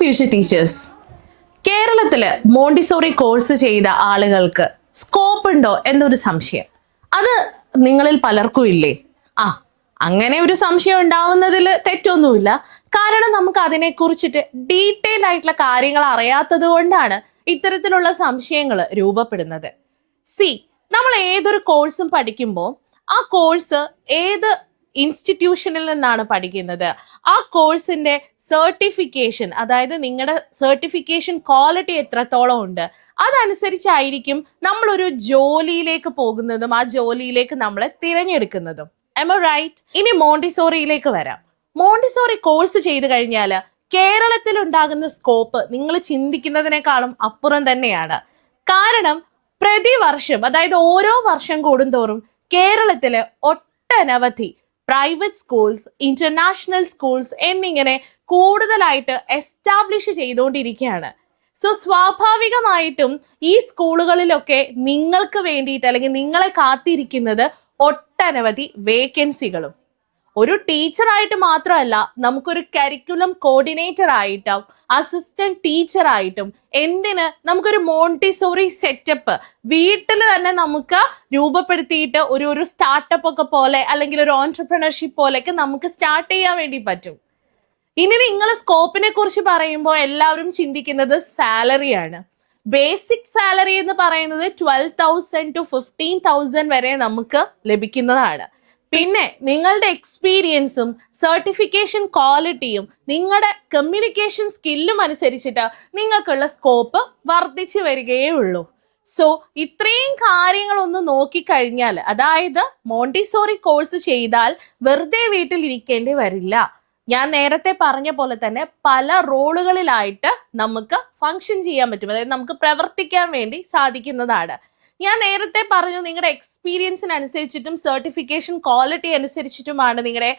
Future teachers, കേരളത്തില് Montessori course ചെയ്ത ആളുകൾക്ക് സ്കോപ്പ് ഉണ്ടോ എന്നൊരു സംശയം അത് നിങ്ങളിൽ പലർക്കും ഇല്ലേ? അങ്ങനെ ഒരു സംശയം ഉണ്ടാവുന്നതിൽ തെറ്റൊന്നുമില്ല. കാരണം നമുക്ക് അതിനെക്കുറിച്ചിട്ട് ഡീറ്റെയിൽ ആയിട്ടുള്ള കാര്യങ്ങൾ അറിയാത്തത് കൊണ്ടാണ് ഇത്തരത്തിലുള്ള സംശയങ്ങൾ രൂപപ്പെടുന്നത്. നമ്മൾ ഏതൊരു കോഴ്സും പഠിക്കുമ്പോൾ ആ കോഴ്സ് ഏത് ഇൻസ്റ്റിറ്റ്യൂഷനിൽ നിന്നാണ് പഠിക്കുന്നത്, ആ കോഴ്സിന്റെ സർട്ടിഫിക്കേഷൻ, അതായത് നിങ്ങളുടെ സർട്ടിഫിക്കേഷൻ ക്വാളിറ്റി എത്രത്തോളം ഉണ്ട്, അതനുസരിച്ചായിരിക്കും നമ്മളൊരു ജോലിയിലേക്ക് പോകുന്നതും ആ ജോലിയിലേക്ക് നമ്മളെ തിരഞ്ഞെടുക്കുന്നതും. Am I right? ഇനി മോണ്ടിസോറിയിലേക്ക് വരാം. മോണ്ടിസോറി കോഴ്സ് ചെയ്ത് കഴിഞ്ഞാൽ കേരളത്തിൽ ഉണ്ടാകുന്ന സ്കോപ്പ് നിങ്ങൾ ചിന്തിക്കുന്നതിനേക്കാളും അപ്പുറം തന്നെയാണ്. കാരണം പ്രതിവർഷം, അതായത് ഓരോ വർഷം കൂടുന്തോറും കേരളത്തില് ഒട്ടനവധി പ്രൈവറ്റ് സ്കൂൾസ്, ഇന്റർനാഷണൽ സ്കൂൾസ് എന്നിങ്ങനെ കൂടുതലായിട്ട് എസ്റ്റാബ്ലിഷ് ചെയ്തുകൊണ്ടിരിക്കുകയാണ്. സ്വാഭാവികമായിട്ടും ഈ സ്കൂളുകളിലൊക്കെ നിങ്ങൾക്ക് വേണ്ടിയിട്ട് അല്ലെങ്കിൽ നിങ്ങളെ കാത്തിരിക്കുന്നത് ഒട്ടനവധി വേക്കൻസികളും. ഒരു ടീച്ചറായിട്ട് മാത്രമല്ല, നമുക്കൊരു കരിക്കുലം കോർഡിനേറ്റർ ആയിട്ടും അസിസ്റ്റന്റ് ടീച്ചറായിട്ടും നമുക്കൊരു മോണ്ടിസോറി സെറ്റപ്പ് വീട്ടിൽ തന്നെ നമുക്ക് രൂപപ്പെടുത്തിയിട്ട് ഒരു സ്റ്റാർട്ടപ്പ് ഒക്കെ പോലെ അല്ലെങ്കിൽ ഒരു ഓൺട്രപ്രണർഷിപ്പ് പോലെയൊക്കെ നമുക്ക് സ്റ്റാർട്ട് ചെയ്യാൻ വേണ്ടി പറ്റും. ഇനി നിങ്ങൾ സ്കോപ്പിനെ കുറിച്ച് പറയുമ്പോൾ എല്ലാവരും ചിന്തിക്കുന്നത് സാലറിയാണ്. ബേസിക് സാലറി എന്ന് പറയുന്നത് 12,000 to 15,000 വരെ നമുക്ക് ലഭിക്കുന്നതാണ്. പിന്നെ നിങ്ങളുടെ എക്സ്പീരിയൻസും സർട്ടിഫിക്കേഷൻ ക്വാളിറ്റിയും നിങ്ങളുടെ കമ്മ്യൂണിക്കേഷൻ സ്കില്ലും അനുസരിച്ചിട്ട് നിങ്ങൾക്കുള്ള സ്കോപ്പ് വർദ്ധിച്ചു വരികയേ ഉള്ളൂ. ഇത്രയും കാര്യങ്ങളൊന്ന് നോക്കിക്കഴിഞ്ഞാൽ, അതായത് മോണ്ടിസോറി കോഴ്സ് ചെയ്താൽ വെറുതെ വീട്ടിലിരിക്കേണ്ടി വരില്ല. ഞാൻ നേരത്തെ പറഞ്ഞ പോലെ തന്നെ പല റോളുകളിലായിട്ട് നമുക്ക് ഫങ്ഷൻ ചെയ്യാൻ പറ്റും, അതായത് നമുക്ക് പ്രവർത്തിക്കാൻ വേണ്ടി സാധിക്കുന്നതാണ്. ഞാൻ നേരത്തെ പറഞ്ഞു നിങ്ങളുടെ എക്സ്പീരിയൻസിനനുസരിച്ചിട്ടും സർട്ടിഫിക്കേഷൻ ക്വാളിറ്റി അനുസരിച്ചിട്ടുമാണ് നിങ്ങളുടെ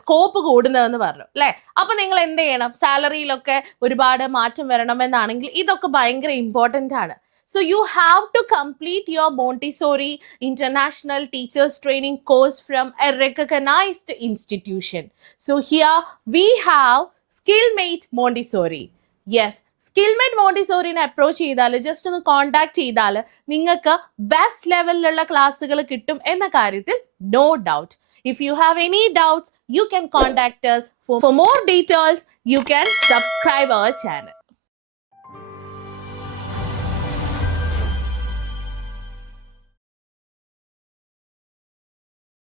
സ്കോപ്പ് കൂടുന്നതെന്ന് പറഞ്ഞു അല്ലേ? അപ്പൊ നിങ്ങൾ എന്ത് ചെയ്യണം? സാലറിയിലൊക്കെ ഒരുപാട് മാറ്റം വരണമെന്നാണെങ്കിൽ ഇതൊക്കെ ഭയങ്കര ഇമ്പോർട്ടൻ്റ് ആണ്. So you have to complete your Montessori International Teachers Training course from a recognized institution. So here we have Skillmate Montessori. Yes, Skillmate Montessoriനെ അപ്രോച്ച് ചെയ്താൽ, ജസ്റ്റ് ഒന്ന് കോണ്ടാക്ട് ചെയ്താൽ നിങ്ങൾക്ക് ബെസ്റ്റ് ലെവലിലുള്ള ക്ലാസ്സുകൾ കിട്ടും എന്ന കാര്യത്തിൽ no doubt. If you have any doubts, you can contact us. For more details, you can subscribe our channel.